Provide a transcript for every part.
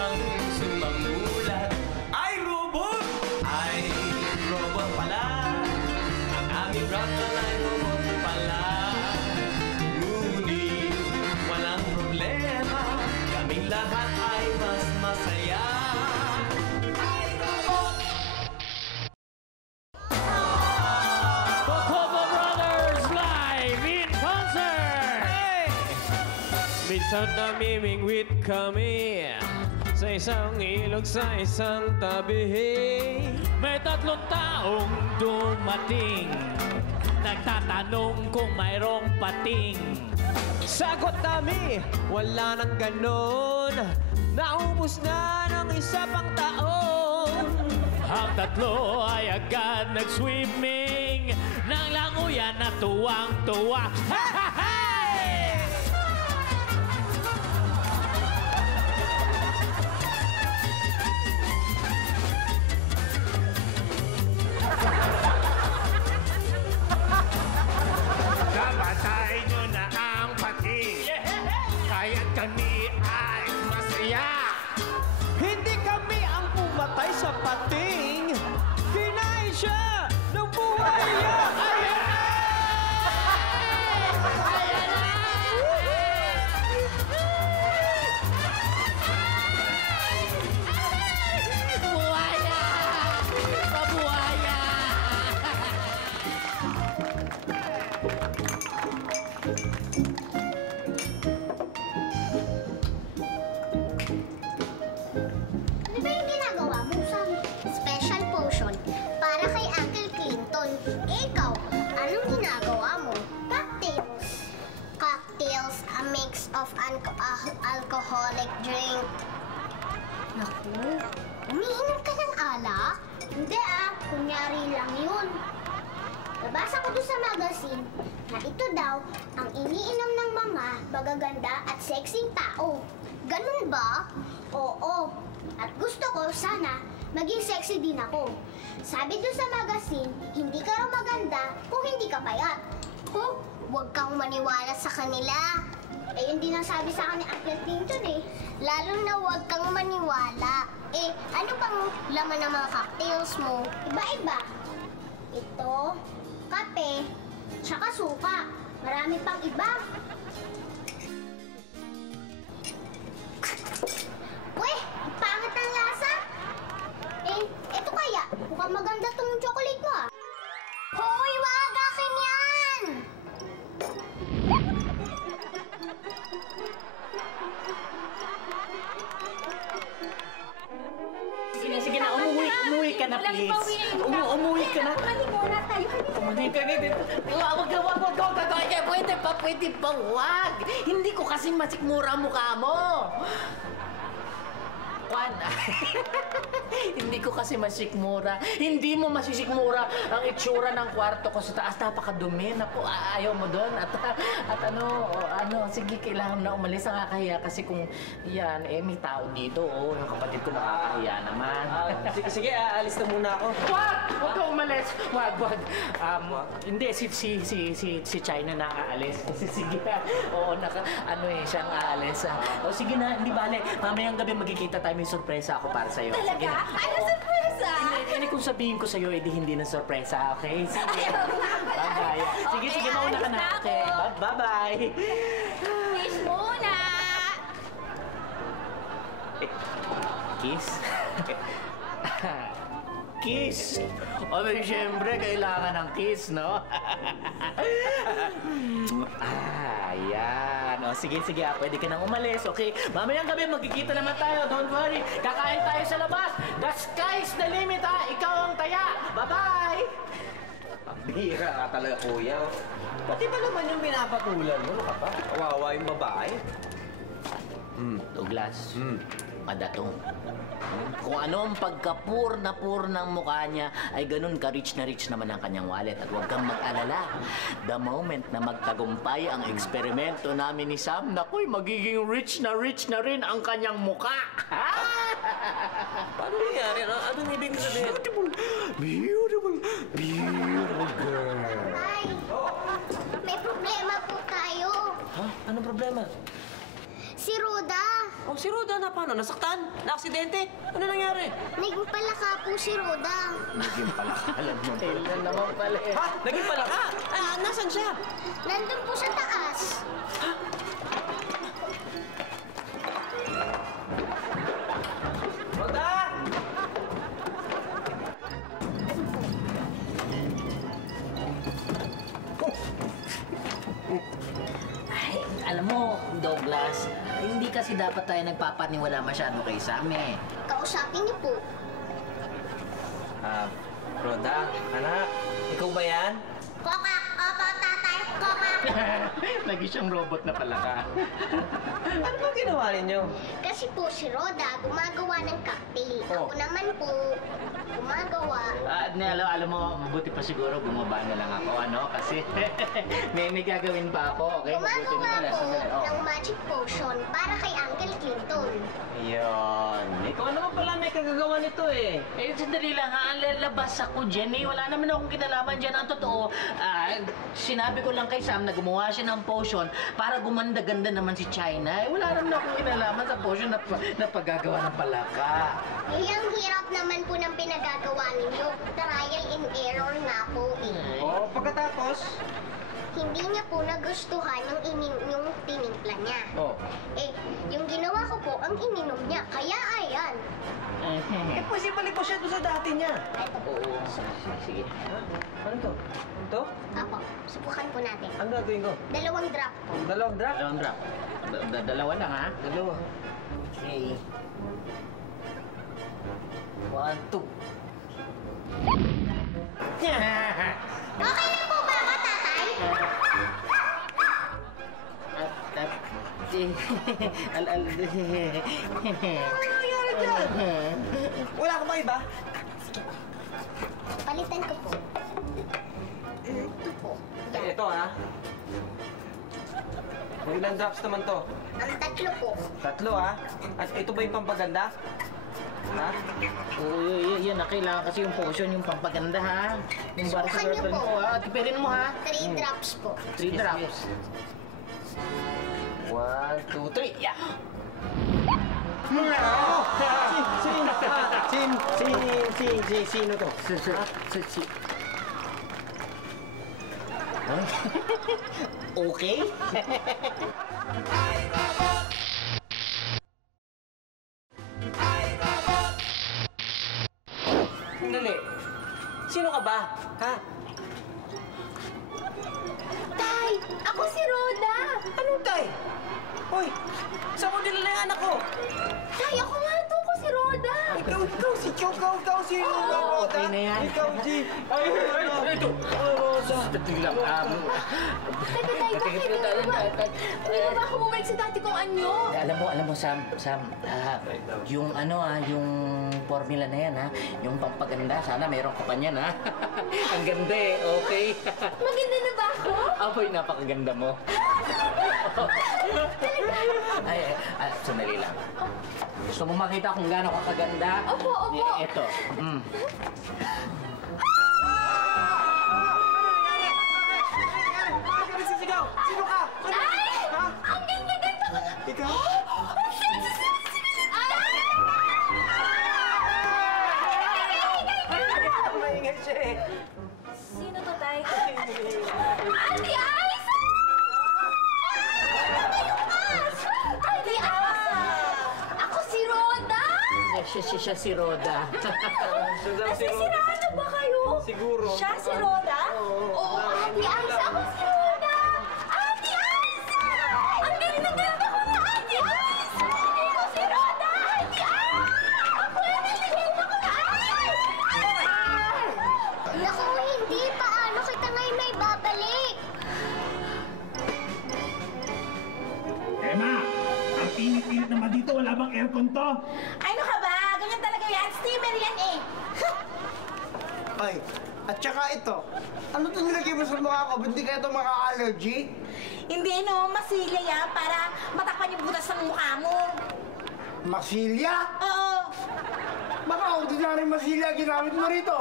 isang sumamulat. Ay, robot! Ay, robot pala. Ang aming Rockman ay robot pala. Ngunit walang problema, kaming lahat ay mas masaya. Ay, robot! Bocobo Brothers live in concert! Hey! Minsan namiming with kami sa isang ilog sa isang tabi. May 3 taong dumating, nagtatanong kung mayroong pating. Sagot namin, wala nang ganon. Naubos na ng isa pang taon. Ang 3 ay agad nag-swimming nang languyan na tuwang-tuwa. Ha ha ha! Kapatay nyo na ang pating, kaya't kami ay masaya. Hindi kami ang pumatay sa pating. Kinain siya ng buhay niya. Ayan na! Buhaya! Pabuhaya! Ano ba yung ginagawa mo? Special potion para kay Uncle Clinton. Ikaw, anong ginagawa mo? Cocktails. Cocktails, a mix of alcoholic drink. Naku, umiinom ka ng alak? Hindi kunyari lang yun. Nabasa ko doon sa magazine na ito daw ang iniinom ng mga magaganda at sexing tao. Ganun ba? Oo. At gusto ko sana maging sexy din ako. Sabi doon sa magazine, hindi ka raw maganda kung hindi ka payat. Huwag kang maniwala sa kanila. Yun din ang sabi sa akin ni Uncle Clinton Lalo na huwag kang maniwala. Ano bang laman ng mga cocktails mo? Iba-iba. Ito, kape, tsaka suka. Marami pang iba. Uy, pangit ang lasa. Ito kaya, mukhang maganda tong chocolate mo Hoy, wag akin yan! Sige na, umuwi ka na, please. Umuwi ka na. Muna tayo. Umuwi ka na. Wag. Pwede pa, wag. Hindi ko kasi masikmura mukha mo. Juan, hindi ko kasi masikmura. Hindi mo masisikmura ang itsura ng kwarto ko sa taas. Napakadumi. Naku, ayaw mo doon. At sige, kailangan na umalis. Ang kakahiya kasi kung yan, may tao dito. Yung kapatid ko nakakahiya naman. Sige, alis na muna ako. Wag! Huwag ka umalis! Wag. Hindi, si China na aalis. Sige na. Oo, siyang aalis. O sige na, hindi bale. Mamayang gabi magkikita tayo. May sorpresa ako para sa'yo. Talaga? Ano sorpresa? Hindi kung sabihin ko sa'yo, hindi na sorpresa, okay? Sige. Ayaw nga pala. Bye-bye. Sige, mauna ka na. Okay, bye-bye. Kiss muna! Kiss? Kiss? Siyempre, kailangan ng kiss, no? Yan. Sige, pwede ka nang umalis, okay? Mamayang gabi, magkikita naman tayo. Don't worry. Kakain tayo sa labas. The sky's the limit, Ikaw ang taya. Bye-bye! Bihira ka talaga, kuya. Pati ba naman yung pinapatulan mo? Ano ka pa? Kawawa yung babae. Douglas, madatong. Kung ano ang pagka-poor na ng mukha niya, ay ganun ka-rich na rich naman ang kanyang wallet. At huwag kang mag-alala. The moment na magtagumpay ang eksperimento namin ni Sam, nakoy, magiging rich na rin ang kanyang mukha. Paano nangyari? Anong ibig sabihin? Beautiful girl. Ay, may problema po tayo. Ha? Anong problema? Si Ruda, Oh, si Roda na paano? Nasaktan? Na-aksidente? Ano nangyari? Naging palaka po si Roda. Naging pala, alam mo. Kailan naman pala eh. Ha? Naging pala ka? Nasaan siya? Nandun po sa taas. Roda! Ay, alam mo, Douglas, hindi kasi dapat tayo nagpapaniwala masyado kay Sam eh. Kausapin niyo po. Roda, anak, ikaw ba yan? Koka! Opo, tatay! Koka! Lagi siyang robot na pala ka. Ano ba ginawa ninyo? Kasi po si Roda gumagawa ng cocktail. Oh. Ako naman po gumagawa. Alam mo, mabuti pa siguro bumaba na lang ako, ano? Kasi may gagawin pa ako, okay? Mabuti Gumagawa na lang. po Sandali, oh. ng magic potion para kay Uncle Clinton. Ayun. Ikaw naman pala may kagagawa nito eh. Eh, sandali lang ha, lalabas ako dyan eh. Wala naman akong kinalaman dyan. Ang totoo, sinabi ko lang kay Sam na gumawa siya ng potion para gumanda-ganda naman si China. Eh, wala naman akong kinalaman sa potion na paggagawa ng palaka. Eh, ang hirap naman po ng pinagagawa ninyo. Trial and error nga po eh. Oh, pagkatapos? Hindi niya po nagustuhan yung tinimpla niya. Oh. Eh, yung ginawa ko po, ang ininom niya. Kaya ayan. Eh, posible po siya doon sa dati niya. Ito po. Oo, sige. Ha? Ano to? Ito? Apo, subukan po natin. Ano gagawin ko? 2 drop po. Dalawang drop? Dalawang drop. Dalawa lang ha. Dalawa. Okay. 1, 2. Okay na po ba ako, tatay? Ano nangyari dyan? Wala ka ba iba? Palitan ko po. Ito po. Yan. Ito ha. Kung ilang drops naman to? Ang 3 po. 3 ha. At ito ba yung pampaganda? Ha? Oo, yun na. Kailangan kasi yung potion, yung pampaganda ha. Yung para sa Subukan niyo girlfriend po. mo ha. Tipirin mo ha. 3 drops po. 3 drops. 1, 2, 3. Yeah! Sino to? Okay? Sandali. Sino ka ba? Ha? Tay, ako si Roda. Anong tay? Hoy! Saan mo dinala yung anak ko? Tay, ako nga to ko si Roda. Ikaw, si Roda. okay na yan. Ikaw, si... Ay, ito. Roda. Sandali lang. Teka, tay, bakit? Hindi mo ba ako bumalik sa dati kong anyo? Alam mo, Sam, yung yung formula na yan, ha? Yung pampaganda, sana meron ka pa niyan, ha? Ang ganda eh, okay? Maganda na ba ako? Apoy, napakaganda mo. Sandali lang. Gusto mo makita kung gaano ka kaganda? Opo, opo. Ito. Bakit ka nagsisigaw? Sino ka? Ano? Ay! Ha? Ang ganda-ganda ko na! Ikaw? Maingay siya eh. Sino to, tay? Ate Ice! Ate Ice! Ako si Roda! Siya si Roda. Nasisiraan na ba kayo? Siguro. Siya si Roda? Oo, Ate Ice! Ako si Roda! Ate Ice! Ang ganda-ganda ko na, Ate Ice! Hindi ko si Roda! Ate Ice! Ako yung nalilita ko na, Ate Ice! Naku, hindi. Paano kita ngayon may babalik? Emma, ang init-init naman dito. Wala bang aircon to? Ano ka ba? Ganyan talaga yan. Steamer yan eh. Ay, at saka ito, ano ito nilagay mo sa mukha ko? Hindi kaya ito maka-allergy? Hindi no, masilya yan para matakpan yung butas ng mukha mo. Masilya? Oo. Baka ordinary masilya ginamit mo rito.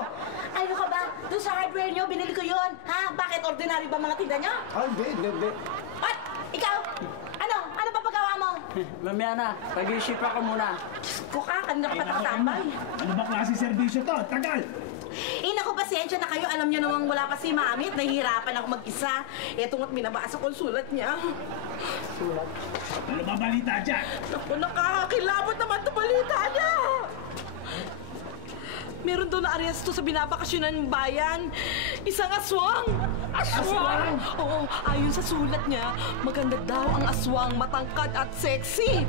Ano ka ba? Doon sa hardware nyo, binili ko yun. Ha? Bakit ordinary ba mga tinda nyo? Ah, hindi. What? Ikaw? Ano? Ano pa paggawa mo? Mamaya na, pag-isip ako muna. Ko ka, kanina ka pa tatambay. Ano ba klase serbisyo to? Tagal! Eh naku, pasensya na kayo. Alam niyo namang wala pa si Mami at nahihirapan ako mag-isa. Eto nga't binabasa ko ang sulat niya. Ano ba balita dyan? Naku, nakakakilabot naman ito balita niya. Meron daw na aresto sa binabakasyonan ng bayan. Isang aswang! Aswang? Oo, ayon sa sulat niya, maganda daw ang aswang, matangkad at sexy.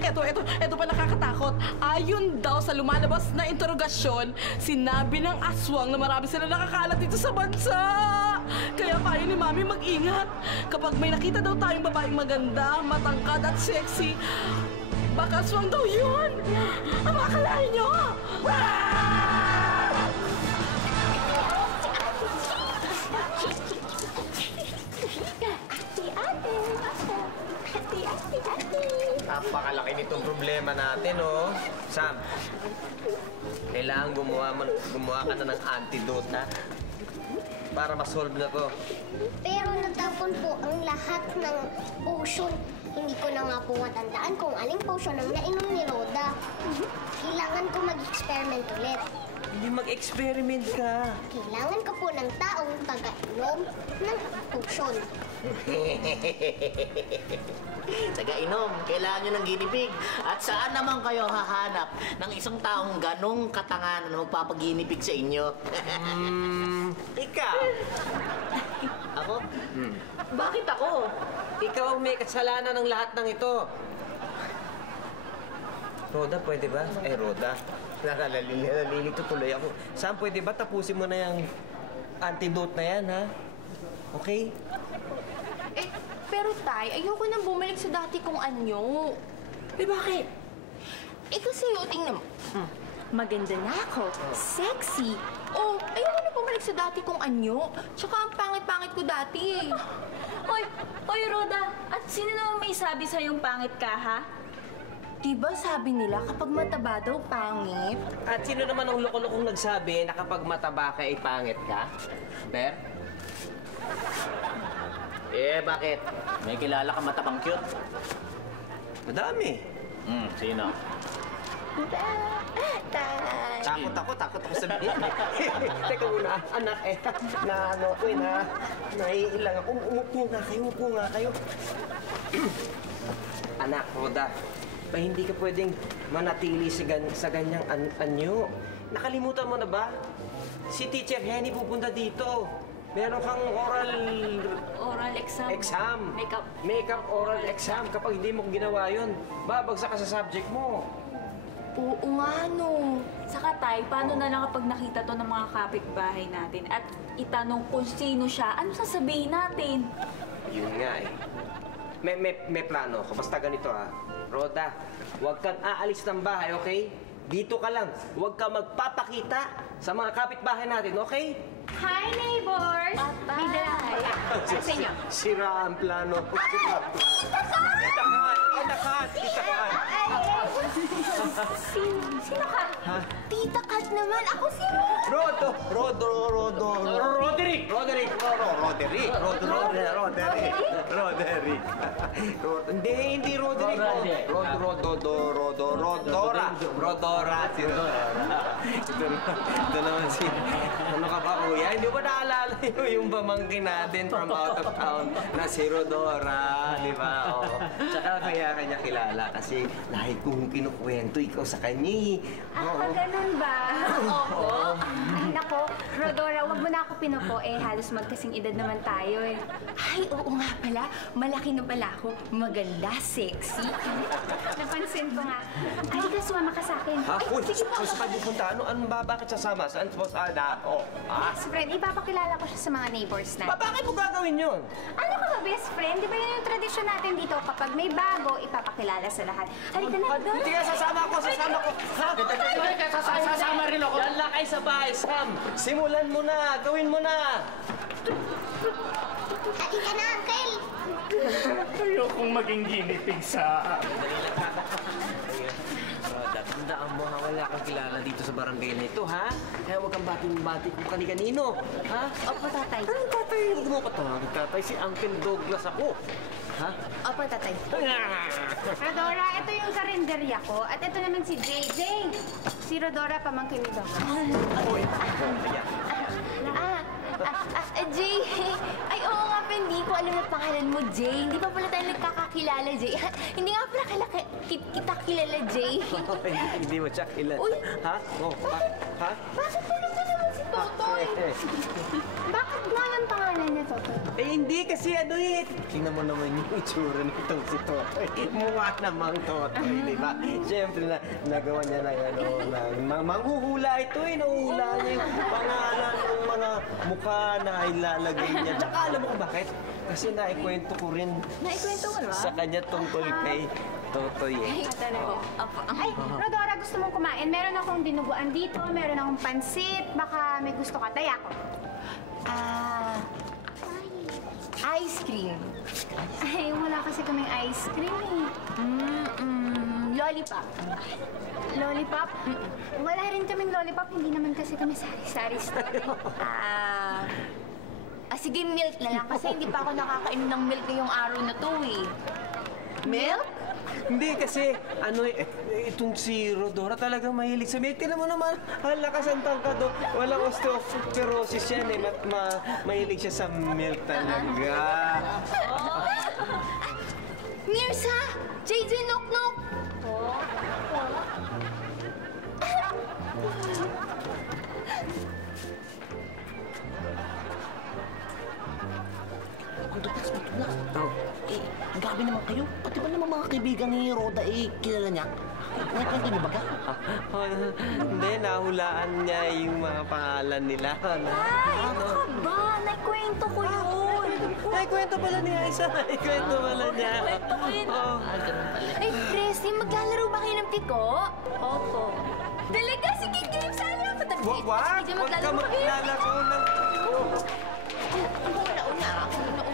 Eto pa nakakatakot. Ayon daw sa lumalabas na interogasyon, sinabi ng aswang na marami sila nakakalat dito sa bansa. Kaya payo ni Mami mag-ingat. Kapag may nakita daw tayong babaeng maganda, matangkad at sexy, baka aswang daw yun! Ang makakalain niyo! Napakalaki nitong problema natin, oh. Sam, kailangan gumawa ka na ng antidote, ha? Para ma-solve na to. Pero natapon po ang lahat ng potion. Hindi ko na nga po matandaan kung aling potion ang nainom ni Roda. Kailangan ko mag-experiment ulit. Hindi mag-experiment ka. Kailangan ko po ng taong taga-inom ng potion. Taga-inom, kailangan nyo ng ginipig. At saan naman kayo hahanap ng isang taong ganong katanganan na magpapaginipig sa inyo? Ikaw. Ako? Bakit ako? Ikaw ang may kasalanan ng lahat ng ito. Roda, pwede ba? Roda. Nalilito tuloy ako. Sam, pwede ba tapusin mo na yung antidote na yan, ha? Okay? Eh, pero Tay, ayoko nang bumalik sa dati kong anyo. Eh, bakit? Eh kasi, tingnan mo. Maganda na ako. Sexy. Oh, ayoko na bumalik sa dati kong anyo. Tsaka ang pangit-pangit ko dati. Hoy, Roda, at sino naman may sabi sa'yong pangit ka, ha? Diba sabi nila kapag mataba daw pangit? At sino naman ang loko-lokong nagsabi na kapag mataba ka ay pangit ka? Ber? Bakit? May kilala ka matabang cute? Madami. Sino? Tay. Takot ako sabihin. Teka muna, anak na ano ko naiilang ako. Umupo nga kayo. Anak, Roda, ba hindi ka pwedeng manatili sa ganyang anyo? Nakalimutan mo na ba? Si Teacher Henny pupunta dito. Meron kang Oral exam. Makeup oral exam. Kapag hindi mo ginawa yun, babagsak ka sa subject mo. Oo nga, no. Saka Tay, paano na lang kapag nakita to ng mga kapitbahay natin at itanong kung sino siya, ano sasabihin natin? Yun nga eh. May plano ako. Basta ganito ha. Roda, huwag kang aalis ng bahay, okay? Dito ka lang. Huwag kang magpapakita sa mga kapitbahay natin, okay? Hi, neighbors! May dala kayo. Para sa inyo. Sira ang plano. Tita Kat! Sino ka? Tita Kat naman. Ako si Roderick! Hindi Roderick. Rodora. Ito naman si... Ano ka ba, kuya? Hindi ba naalala yung pamangkin natin from out of town na si Rodora, di ba? Oo. Tsaka kaya kanya kilala kasi lahi kong kinukwento ikaw sa kanya. Ganun ba? Opo. Ay, nako. Rodora, wag mo na ako pinupo eh. Halos magkasing edad naman tayo eh. Ay, oo nga pala. Malaki na pala ako. Maganda, sexy. Napansin ko nga. Halika, sumama ka sa akin. Ha? Uy, saan ka pupunta? Ano ba? Bakit sasama? Saan po sana? Best friend, ipapakilala ko siya sa mga neighbors natin. Bakit mo gagawin yun? Ano ka ba, best friend? Di ba yun yung tradisyon natin dito? Kapag may bago, ipapakilala sa lahat. Halika na, doon. Sige, sasama ko. Sasama rin ako. Yan lang kayo sa bahay, Sam. Simulan mo na. Gawin mo na. Halika na, Uncle. Ayokong maging ginipig sa... Tandaan mo ha, wala kang kilala dito sa barangay na ito, ha? Kaya huwag kang bating-bati kung kani-kanino, ha? Opo, tatay. Anong tatay? Huwag mo katawag, tatay. Si Uncle Douglas ako. Ha? Opo, tatay. Rodora, ito yung karinderya ko. At ito naman si JJ. Si Rodora, pamangkin ni Doc. Jay. Ay, oo nga pa, hindi ko alam na pangalan mo, Jay. Hindi pa pala tayo nagkakakilala, Jay. Hindi nga pala kita kilala, Jay. Hindi mo siya kilala. Uy. Ha? Oh, ha? Bakit tulog na naman si Totoy? Bakit nga ang pangalan niya, Totoy? Eh, hindi kasi ano eh. Tingnan mo naman yung itsura nitong si Totoy. Mukha namang Totoy, di ba? Siyempre, nagawa niya ng manghuhula ito eh. Nahuhula niya yung pangalan ng mga mukha na ilalagay niya. Tsaka alam mo kung bakit? Kasi naikwento ko rin Naikwento mo ba? sa kanya tungkol kay Totoy eh. Ay, Rodora, gusto mong kumain? Meron akong dinuguan dito, meron akong pansit. Baka may gusto ka. Taya ko. Ice cream. Ay, wala kasi kaming ice cream eh. Lollipop. Lollipop? Wala rin kaming lollipop. Hindi naman kasi kami sari-sari store. Sige, milk na lang kasi hindi pa ako nakakainom ng milk ngayong araw na to eh. Milk? Hindi kasi, ano eh, itong si Rodora talagang mahilig sa milk. Tignan mo naman, ang lakas ang tangkado. Walang osteoporosis yan eh. Mahilig siya sa milk talaga. Mirza! JJ Nok Nok! Grabe naman kayo. Pati ba naman mga kaibigan ni Roda kilala niya? Nakwento niyo ba ka? Hindi, nahulaan niya yung mga pangalan nila. Ano ka ba? Naikwento ko yun. Naikwento pala niya, Isa. Naikwento pala niya. Naikwento ko yun. Ay, Presley, maglalaro ba kayo ng piko? Opo. Talaga? Sige, game sana. Wag! Huwag ka maglalaro ng...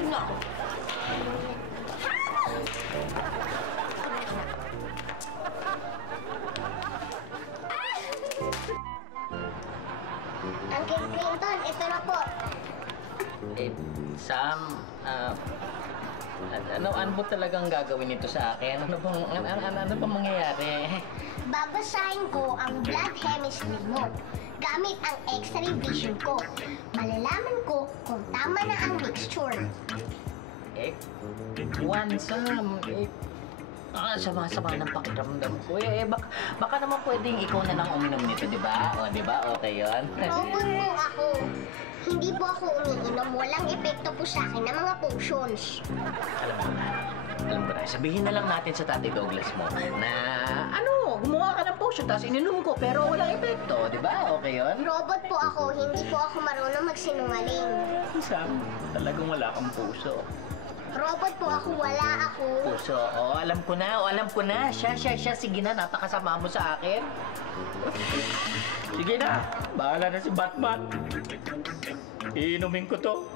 Una. Uncle Clinton, ito na po. Sam, ano ba talagang gagawin nito sa akin? Ano bang mangyayari? Babasahin ko ang blood chemistry mo. Gamit ang X-ray vision ko. Malalaman ko kung tama na ang mixture. Sam, sama-sama ng pakiramdam ko. Baka naman pwedeng ikaw na lang uminom nito, di ba? O, di ba? Okay yun? Robot po ako. Hindi po ako umiinom. Walang epekto po sa akin ng mga potions. Alam ko na, sabihin na lang natin sa Tati Douglas mo na, gumawa ka ng potion, tapos ininom ko, pero walang epekto, di ba? Okay yun? Robot po ako. Hindi po ako marunong magsinungaling. Sam, talagang wala kang puso. Robot po ako. Wala ako. Puso, alam ko na. Siya. Sige na, napakasama mo sa akin. Sige na, bahala na si Batman. Iinumin ko to.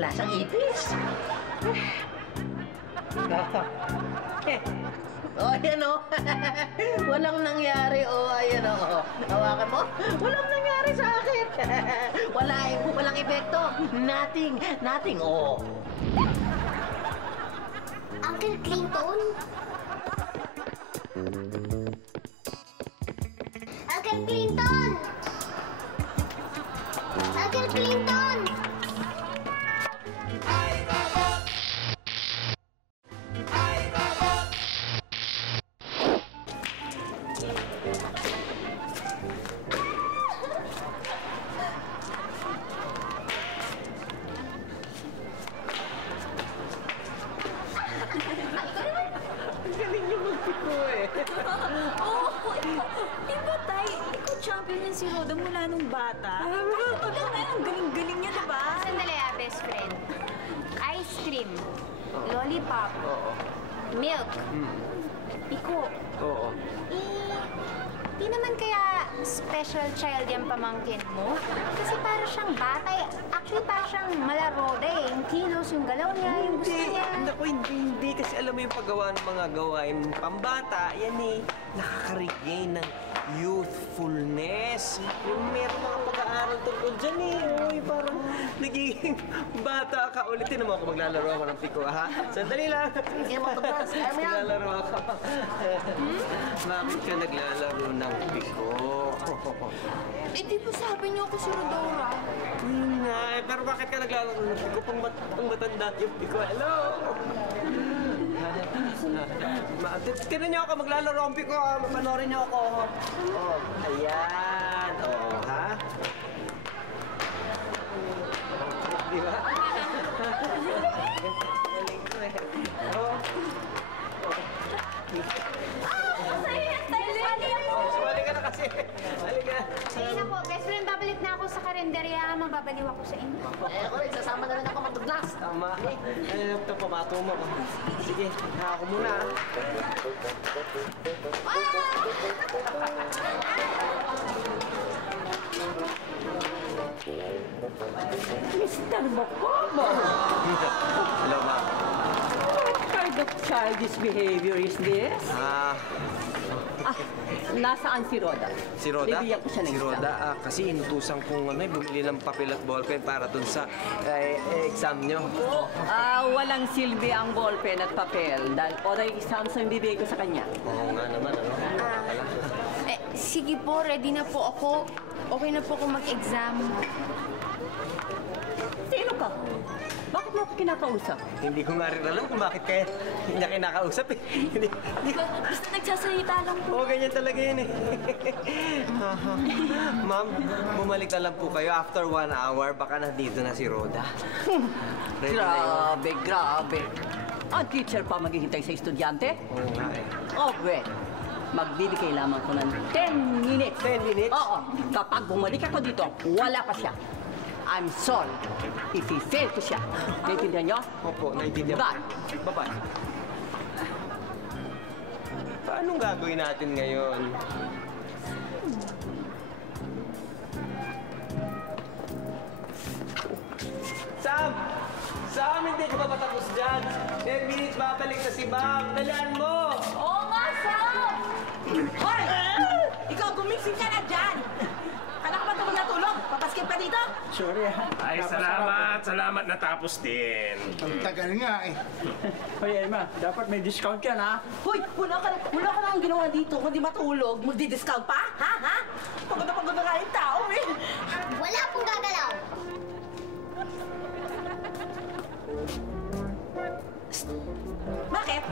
Lasang ipis. Ayan o. Walang nangyari. Ayan o. Hawakan mo. Walang nangyari sa akin. Walang epekto. Nothing. Uncle Clinton? Uncle Clinton! Uncle Clinton! Champion si Roda mula nung bata. Ang galing-galing niya, diba? Sandali best friend. Ice cream. Lollipop. Milk. Piko. Oo. Di naman kaya special child yung pamangkin mo? Kasi para siyang bata. Actually, para siyang malaroda eh. Yung kilos, yung galaw niya, yung gusto niya. naku, hindi. Kasi alam mo yung paggawa ng mga gawain pambata, yan nakaka-regain ng youthfulness. Yung meron mga pag-aaral tungkol dyan Uy, parang nagiging bata ka ulit. Tinan mo ako, maglalaro ako ng piko, ha? Sandali lang. Hindi mo pagkas. Kaya mo yan. Maglalaro ako. Bakit ka naglalaro ng piko? Eh, di ba sabi niyo ako si Rodora? Yun nga, pero bakit ka naglalaro ng piko? Pang matanda yung piko. Hello! Tinan niyo ako, maglalaro ang piko. Mapanorin niyo ako. Ayan. Ha? Di ba? Galing ko eh. Sumali ka na kasi. Halika. Ayun na po, best friend, babalik na ako sa karinderya. Mababaliw ako sa inyo. Eh, ako rin, sasama na rin ako magtugnas. Tama. Ito, pamato mo. Sige, ako muna. Mr. Bokobo! Hello, ma'am. What kind of childish behavior is this? Nasaan si Roda? Si Roda? Bibigyan ko siya ng Si exam. Roda, kasi inutusan kong bumili ng papel at ballpen para dun sa exam nyo. Walang silbi ang ballpen at papel dahil oral exams ang bibigay ko sa kanya. Oo nga naman, Sige po, ready na po ako. Okay na po ako mag-exam. Sino ka? Bakit mo ako kinakausap? Hindi ko nga rin alam kung bakit kaya niya kinakausap Hindi. Basta nagsasalita lang po. Oo, ganyan talaga yun Ma'am, bumalik na lang po kayo after 1 hour. Baka nandito na si Roda. Ready na yun. Grabe. Ang teacher pa maghihintay sa estudyante? Oo nga Oh, well. Magbibigay lamang ko ng 10 minutes. 10 minutes? Oo. Kapag bumalik ako dito, wala pa siya. I'm sorry. If he fail ko siya. Naintindihan niyo? Opo, naintindihan ko. Bye. Bye-bye. Paano gagawin natin ngayon? Sam! Sam, hindi ka ba matapos dyan? 10 minutes, babalik na si Bam. Dalian mo! Oo nga, Sam! Hoy! Ikaw, gumising ka na dyan! Kala ka ba ito natulog? Papaskip ka dito? Sorry ha. Ay, salamat natapos din. Ang tagal nga eh. Hoy, Emma, dapat may discount yan, ha? Hoy, wala ka lang ginawa dito kundi matulog. Magdi-discount pa? Ha? Pagod na nga yung tao eh. Wala pong gagalaw. Bakit?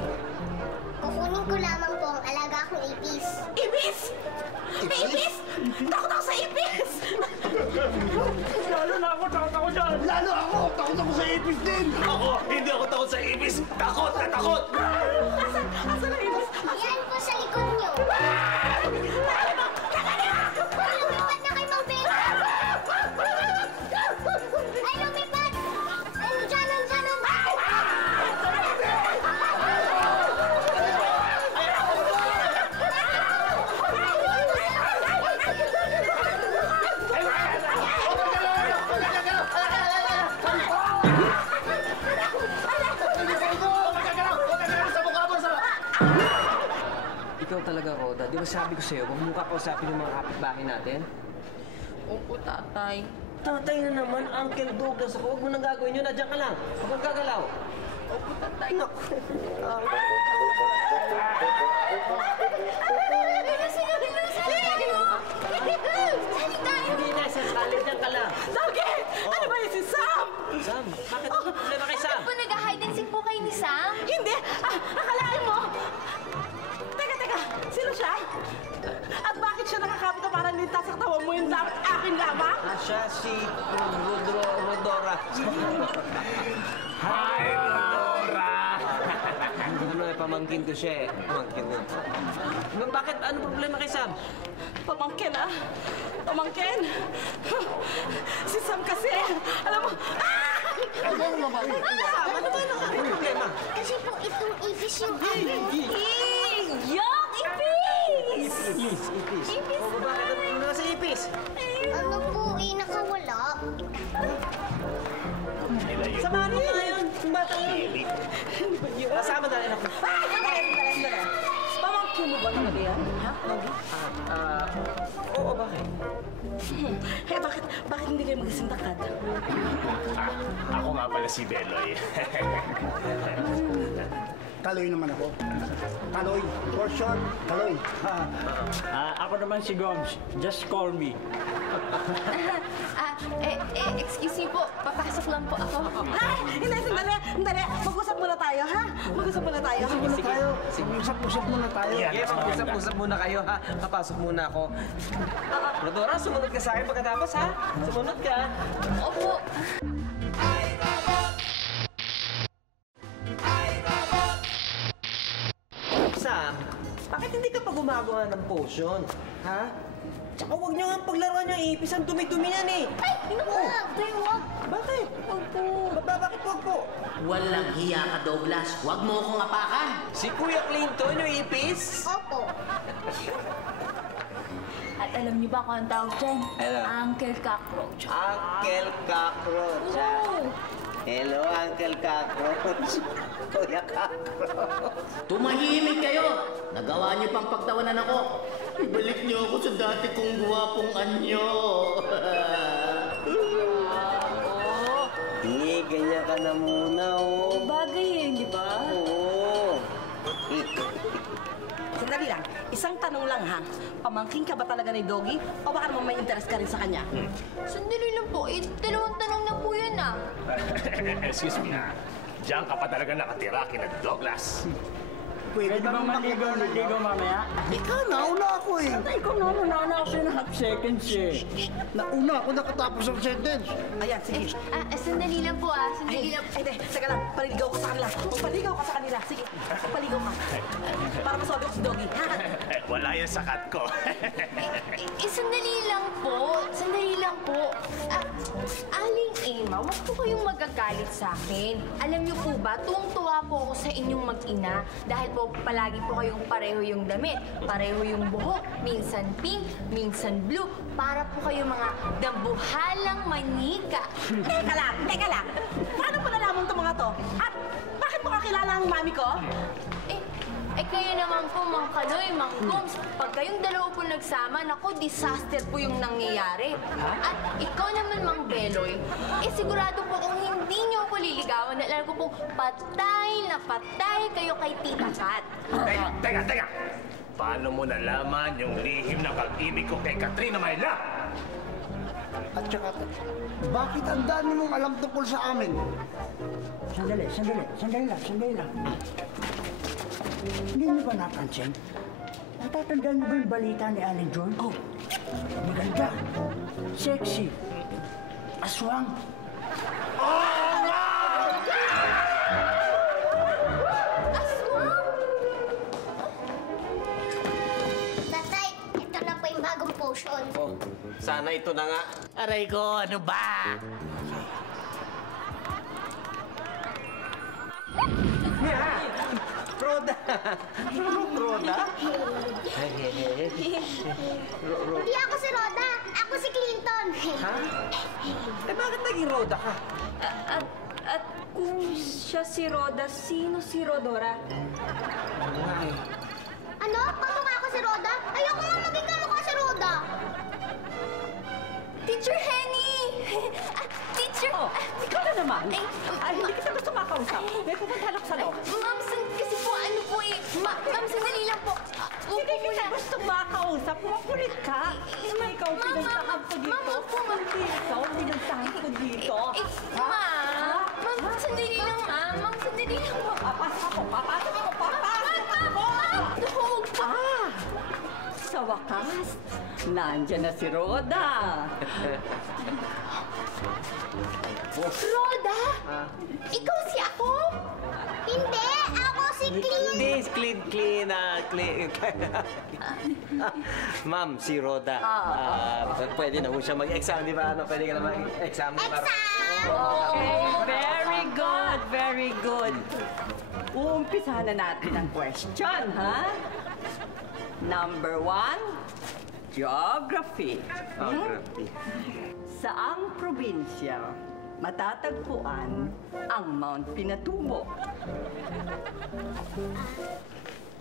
Kukunin ko lamang po ang alaga kong ipis. Ibis? Ibis? Takot ako sa ibis! Lalo na ako, takot ako dyan. Lalo ako! Takot ako sa ipis din! Ako, hindi ako takot sa ibis. Takot na takot! Asan ang ibis? Yan po sa likod niyo. Lumipad na kay Mang Beng. Ay, lumipad! Nandiyan! Ikaw talaga, Roda. Di ba sabi ko sa'yo, huwag mong kakausapin yung mga kapitbahay natin? Opo, tatay. Tatay na naman, Uncle Douglas ako. Huwag mo nang gagawin yun. Nandiyan ka lang. Huwag kang gagalaw. Opo, tatay. Naku. Hindi na, sasali dyan ka lang. Dagi! Ano ba yun si Sam? Sam, bakit ang problema kay Sam? Po, nag-hide and seek po kayo ni Sam? Hindi! Akalaan mo! Teka! Sino siya? At bakit siya nakakapit na parang lintas sa katawan mo yung dapat akin lamang? Siya si Rodora. Hi, Rodora! Pamangkin ko siya eh. Pamangkin ko. Bakit? Ano problema kay Sam? Pamangkin ah! Pamangkin! Si Sam kasi, alam mo, Ano naman? Ano ba ang problema? Kasi po itong ipis yung ano. Yuck! Ipis! Ipis. O, bakit? Ano nasa ipis? Ano po nakawala. Samahan mo nga yun. Yung bata yun. Kasama na rin ako. Sandali. Pamangkin mo ba talaga yan? Ha? Oo, bakit? Eh, bakit hindi kayo magising takad? Ako nga pala si Beloy. Kaloy naman ako. Kaloy. For short, Kaloy. Ako naman si Gomes. Just call me. Excuse me po, papasok lang po ako. Hindi, sandali. Mag-usap muna tayo, ha? Mag-usap muna tayo. Usap-usap muna tayo. Sige, mag-usap-usap muna kayo, ha? Kapasok muna ako. Rodora, sumunod ka sa akin pagkatapos, ha? Sumunod ka. Opo. Sam, bakit hindi ka pa gumagawa ng potion? Ha? Tsaka huwag niyo nga paglaruan yung ipis. Ang dumi-dumi yan eh. Ay, wag! Wag! Bakit? Wag po. Bakit wag po? Walang hiya ka, Douglas. Huwag mo akong apakan. Si Kuya Clinton yung ipis? Opo. At alam niyo ba kung ang tawag dyan? Ano? Uncle Cockroach. Uncle Cockroach. Hello, Uncle Cockroach. Kuya Cockroach. Tumahimik kayo! Nagawa niyo pang pagtawanan ako. Ibalik niyo ako sa dati kong guwapong anyo. Di, ganyan ka na muna, oh. Bagay yun, di ba? Oo. Sandali lang. Isang tanong lang, ha? Pamangkin ka ba talaga ni Doggy? O baka naman may interest ka rin sa kanya? Sandali lang po, dalawang tanong na po yun ah. Excuse me, diyan ka pa talaga nakatira kina Douglas. Pwede bang maligaw mamaya? Ikaw, nauna ako eh. Ikaw naman ako sa half seconds eh. Nauna ako nakatapos ang sentence. Ayan, sige. Sandali lang po ah, sandali lang. Ay, teka lang. Paligaw ka sa kanila. Paligaw ka sa kanila. Sige, paligaw ka. Para masabi ko si Doggy. Wala yan sa cut ko. Sandali lang po. Sandali lang po. Aling Emma, huwag po kayong magagalit sa akin. Alam niyo po ba, tuwang-tuwa po ako sa inyong mag-ina dahil po palagi po kayong pareho yung damit, pareho yung buhok, minsan pink, minsan blue, para po kayong mga dambuhalang manika. Teka lang. Paano mo nalaman itong mga to? At bakit mo kakilala ang mami ko? Kayo naman po, Mang Kanoy, Mang Gomes, pag kayong dalawa po nagsama, naku, disaster po yung nangyayari. At ikaw naman, Mang Beloy, sigurado po kung hindi niyo ako liligawan, alam ko pong patay na patay kayo kay Tita Kat. Teka! Paano mo nalaman yung lihim na pag-ibig ko kay Katrina Mayla? At saka, bakit ang dami mong alam tungkol sa amin? Sandali lang. Hindi niyo ba napansin? Natatandaan niyo ba yung balita ni Aling John? Oh, maganda. Sexy. Aswang. Tatay, ito na po yung bagong potion. Oh, sana ito na nga. Aray ko, ano ba? Roda! Roda? Hindi ako si Roda. Ako si Clinton. Ha? Bakit naging Roda ka? At kung siya si Roda, sino si Rodora? Ano? Kamukha ko si Roda? Ayoko nga maging kamukha si Roda. Teacher Henny! Teacher! Ikaw na naman. Hindi kita gusto makausap. May pupuntahan ako sa loob. Ma'am, kasi po ano po ma'am, sandali lang po. Hindi kita gusto makausap. Makulit ka. Ikaw pinagtahan ko dito. Ma'am, opo, ma'am. Ikaw pinagtahan ko dito. Ma'am, sandali lang, ma'am. Ma'am, sandali lang po. Papasok ako. Sa wakas, nandyan na si Roda. Roda? Ikaw si ako? Hindi! Ako si Clean! Ma'am, si Roda. Pwede na po siya mag-exam, di ba? Pwede ka na mag-exam. Okay, very good. Uumpisahan na natin ang question, ha? Number 1, geography. Geography. Saang probinsya matatagpuan ang Mount Pinatubo?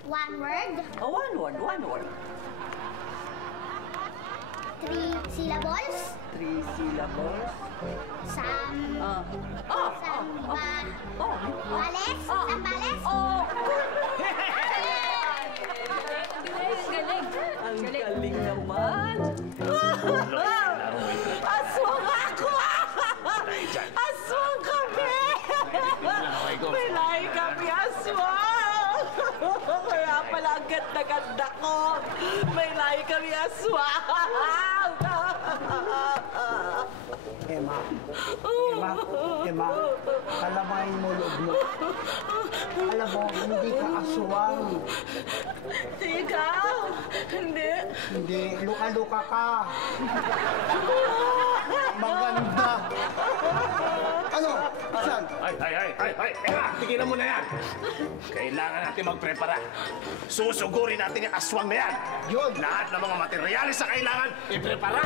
One word, Oh, one word. 3 syllables, 3 syllables. Sambales? Sambales? Oh! Galing. Ang galing naman. Aswang ako! Aswang kami! May lahi kami, aswang! Kaya pala ang ganda-ganda ko. May lahi kami, aswang! Emma, kalamain mo loob mo. Alam mo, hindi ka aswang. Ikaw? Hindi. Hindi, luka-luka ka. Maganda. Ano? Saan? Ay, Emma, tigilan mo na yan. Kailangan natin magprepara. Susugurin natin yung aswang na yan. Yun. Lahat ng mga materyales na kailangan, iprepara.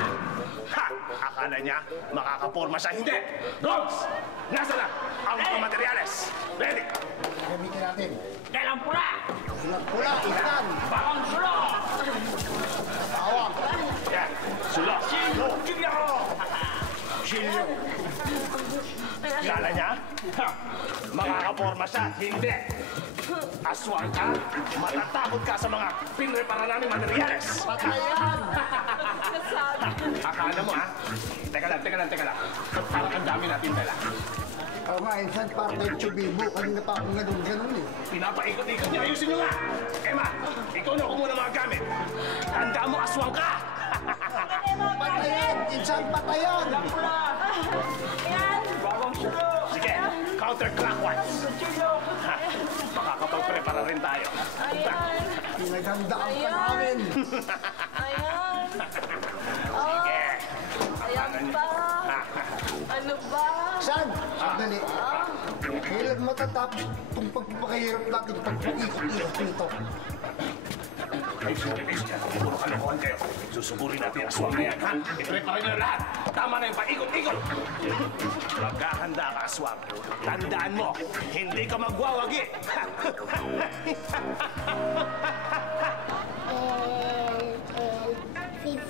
Ha! Akala niya, makakaporma siya. Hindi! Dogs! Nasa na ang mga materyales? Ready? Gamitin natin. Dalang pula! Pula, ikan. Bakang sulo! Bawang. Yan. Sula. Silo. Kilyo! Kilyo. Kala niya, ha, makakaporma siya. Hindi. Aswang ka, matatakot ka sa mga pinrepara namin materyales. Patayan. Akala mo, ha? Teka lang. Parang ang dami natin dala. Oo nga, insan, parang tayo chubibo. Kanina pa akong ganun eh. Pinapaikot-ikot niya. Ayusin niyo nga! Emma, ikaw na kumuha ng mga gamit. Tandaan mo, aswang ka! Patayan! Insan, patayan! Sige, counterclockwise. Ha, makakapag-prepara rin tayo. Pinaghandaan ka namin. Sige. Ayan ba? Ano ba? San? Sandali. Kailan matatapos itong pagpapakahirap natin pag-ikot-ikot nito? Ayos yan. Puro kalokohan kayo. Susugurin natin ang aswang na yan, ha? I-prepare nyo lahat. Tama na yung paikot-ikot. Magkahanda ka, aswang. Tandaan mo, hindi ka magwawagi.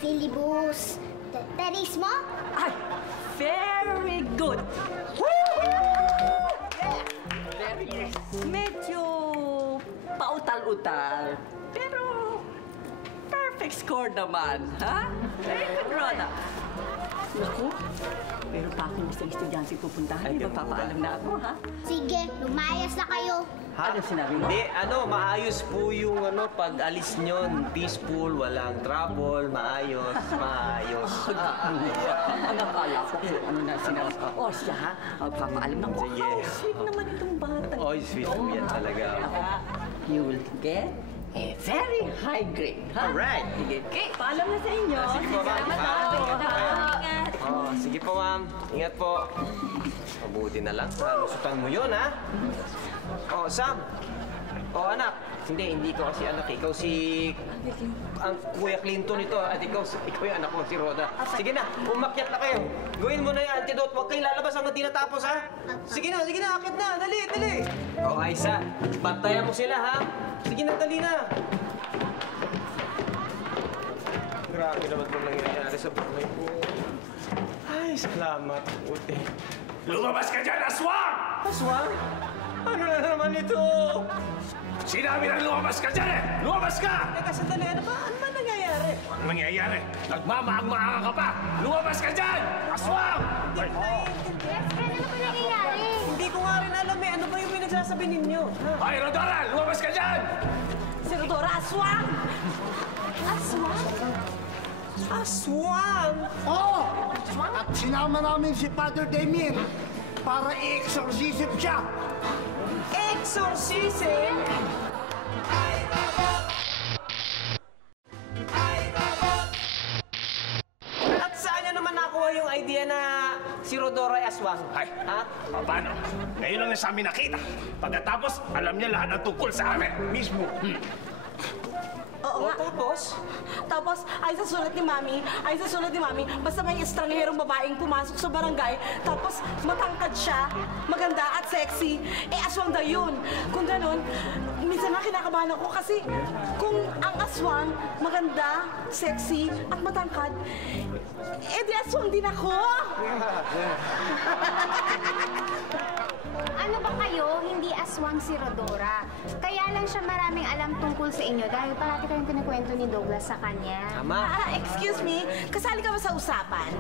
Filibus. Terismo? Ay, very good. Very good. Medyo pautal-utal, pero perfect score naman, ha? Very good, Rhoda. Naku, meron pa akong isang estudyante pupuntahan. Di ba papaalam na ako, ha? Sige, lumayas na kayo. Ano sinabi mo? Hindi, maayos po yung pag-alis nyon. Peaceful, walang trouble, maayos. Ang akala ko kung ano na sinabi ko. O siya, ha? Papaalam na ko. Sige. Sweet naman itong bata. Oy, sweet po yan talaga. You will get a very high grade, ha? Alright. Sige, paalam na sa inyo. Sige po, ma'am. Ingat. Sige po, ma'am. Ingat po. Mabuti na lang. Halusutan mo yun, ha? Sam. Anak. Hindi ko kasi anak. Ikaw ang Kuya Clinton ito. At ikaw yung anak mo, si Rhoda. Sige na, umakyat na kayo. Gawin mo na yung antidote. Huwag kayo lalabas hanggang di natapos, ha? Sige na, akit na. Dali. Aisa, bantayan mo sila, ha? Sige na, dali na. Grabe naman kung nangyayari sa buhay ko. Ay, salamat. Buti. Lumabas ka dyan, aswang! Aswang? Ano na naman ito? Sinabi na lumabas ka dyan, eh! Lumabas ka! Teka, sandali. Ano ba nangyayari? Ano nangyayari? Nagmamaang-maanga ka pa! Lumabas ka dyan! Aswang! Ano ba nangyayari? Hindi ko nga rin alam eh. Ano ba yung pinagsasabi ninyo? Ay, Rodora! Lumabas ka dyan! Si Rodora, aswang! Aswang! Oo! At sinama namin si Father Damien para i-exorcism siya. Exorcism? At saan niya naman nakuha yung idea na si Rodora ay aswang? Ay, Ha? paano? Ngayon lang sa amin nakita. Pagkatapos, alam niya lahat ng tungkol sa amin. Mismo. Oo nga. Tapos, ay sa sulat ni Mami, basta may estrangherong babaeng pumasok sa barangay, tapos matangkad siya, maganda at sexy, aswang daw yun. Kung ganun, minsan nga kinakabahan ako kasi kung ang aswang maganda, sexy, at matangkad, di aswang din ako. Ano ba kayo? Hindi aswang si Rodora. Kaya lang siya maraming alam tungkol sa inyo dahil parati kayong kinikwento ni Douglas sa kanya. Tama. Excuse me, kasali ka ba sa usapan?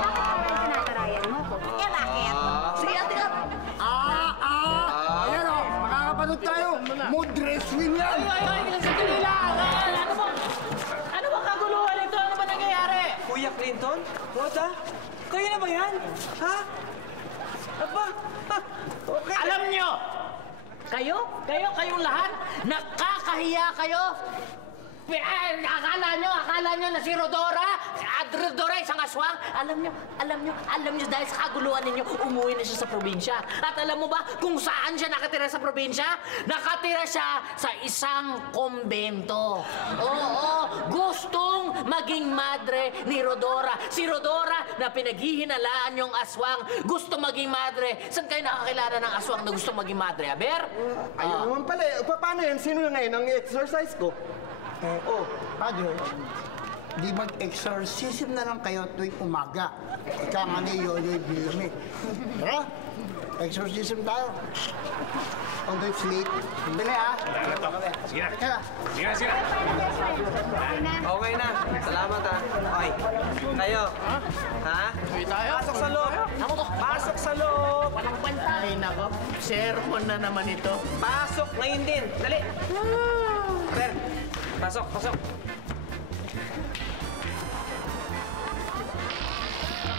Bakit parang tinatarayan mo ko? Bakit? Sige, ate ka. Ayan o, makakapanood tayo. Mood wrestling yan. Sandali lang! Ano ba kaguluhan ito? Ano ba nangyayari? Kuya Clinton? Roda? Kayo na ba yan? Ha? Aba? Okay. Alam nyo! Kayong lahat, nakakahiya kayo! Akala nyo na si Rodora isang aswang. Alam nyo dahil sa kaguluhan ninyo, umuwi na siya sa probinsya. At alam mo ba kung saan siya nakatira sa probinsya? Nakatira siya sa isang kumbento. Oo, gustong maging madre ni Rodora. Si Rodora na pinaghihinalaan yung aswang, gusto maging madre. Saan kayo nakakilala ng aswang na gusto maging madre, Aber? Ayun naman pala. Paano yan? Sino na ngayon ang exercise ko? Padre, di mag-exorcism na lang kayo tuwing umaga. Ika nga ni Yoyoy Bilame. Tara, exorcism tayo. On the sleep. Bili ha. Sige na. Tara. Sige na. Okay na. Salamat ha. Okay. Kayo. Ha? Pasok sa loob. Pasok sa loob. Ay, nako. Sermon na naman ito. Pasok ngayon din. Dali. Per. Pasok.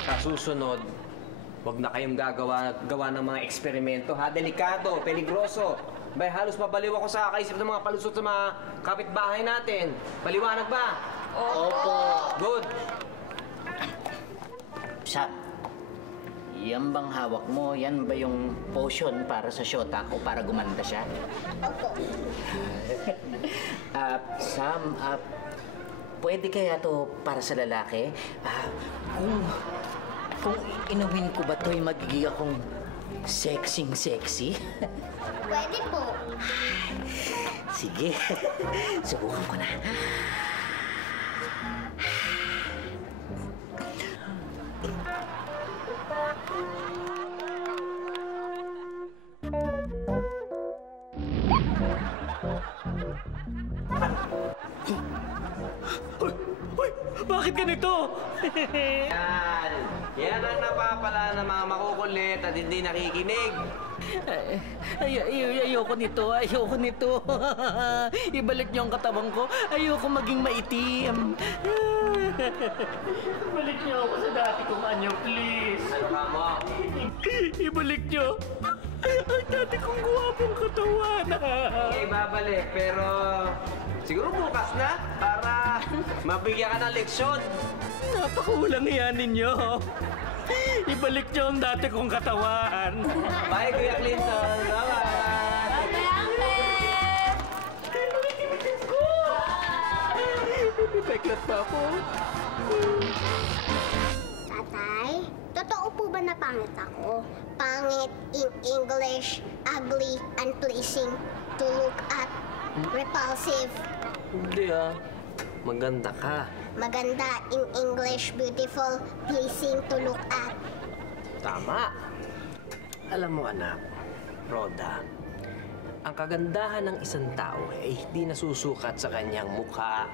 Sa susunod, huwag na kayong gawa ng mga eksperimento, ha? Delikado, peligroso. Bay, halos mabaliw ako sa kaisip ng mga palusot sa mga kapitbahay natin. Paliwanag ba? Opo. Good. Sam, yan bang hawak mo? Yan ba yung potion para sa shota ko para gumanda siya? Sam, pwede kaya to para sa lalaki? Kung inumin ko ba to'y magiging akong sexy? Pwede po. Sige, subukan ko na. Bakit ganito? Yan ang napapala ng mga makukulit at hindi nakikinig. Ayoko nito. Ibalik niyo ang katawan ko. Ayoko maging maitim. Ibalik niyo ako sa dati kong anyo, please. Ano ka mo? Ibalik niyo ang dati kong guwapong katawan. Okay, babalik. Pero siguro bukas na para mabigyan ka ng leksyon. Napakawalang iyan ninyo. Ibalik niyo ang dati kong katawan. Bye, Kuya Clinton. Bye-bye. Pipeklat pa ako. Tatay, totoo po ba na pangit ako? Pangit in English, ugly, unpleasing to look at, repulsive. Hindi maganda ka. Maganda in English, beautiful, pleasing to look at. Tama. Alam mo anak, Roda, ang kagandahan ng isang tao ay hindi nasusukat sa kanyang mukha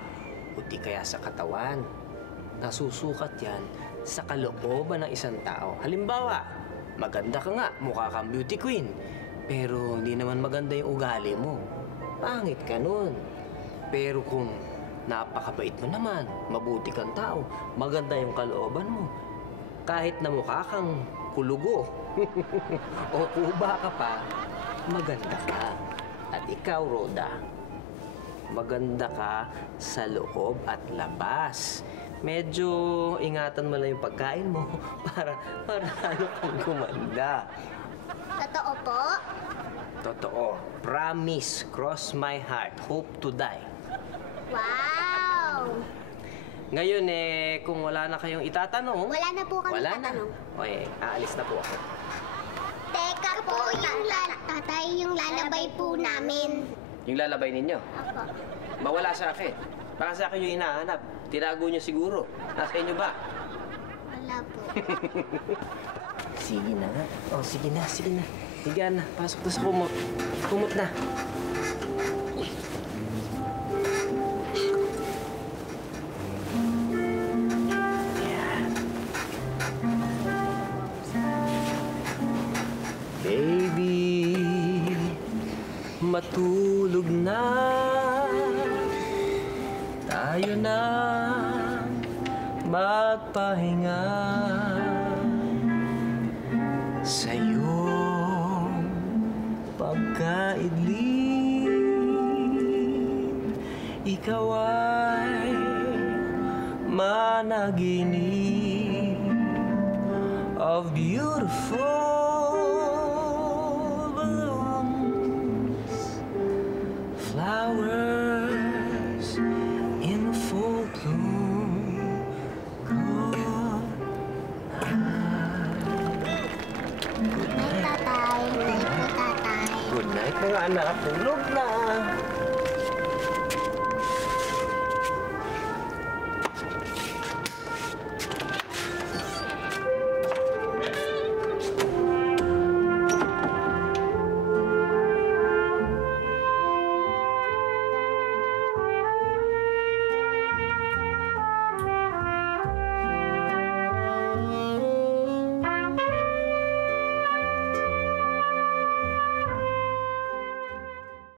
o di kaya sa katawan. Nasusukat yan sa kalooban ng isang tao. Halimbawa, maganda ka nga, mukha kang beauty queen, pero hindi naman maganda yung ugali mo. Pangit ka nun. Pero kung napakabait mo naman, mabuti kang tao, maganda yung kalooban mo, kahit na mukha kang kulugo o kuba ka pa, maganda ka. At ikaw, Roda, maganda ka sa loob at labas. Medyo ingatan mo lang yung pagkain mo para ano kang gumanda. Totoo po? Totoo. Promise. Cross my heart. Hope to die. Wow! Ngayon kung wala na kayong itatanong... Wala na po kami Wala na. tatanong. Okay, aalis na po ako. Teka po, tatay, yung lalabay po namin. Yung lalabay ninyo? Opo. Mawala sa akin. Baka sa akin yung hinahanap. Tinago niyo siguro. Nasa inyo ba? Wala po. Sige na nga. Oh, sige na, sige na. Higa na. Pasok na sa kumot. Kumot na. Yan. Baby, matulog na. Tayo na magpahinga sa iyong pagkaidlip. Ikaw ay managinip of beautiful balloons, flowers in full bloom. Good night, tatay. Good night po, tatay. Good night mga anak. Tulog na.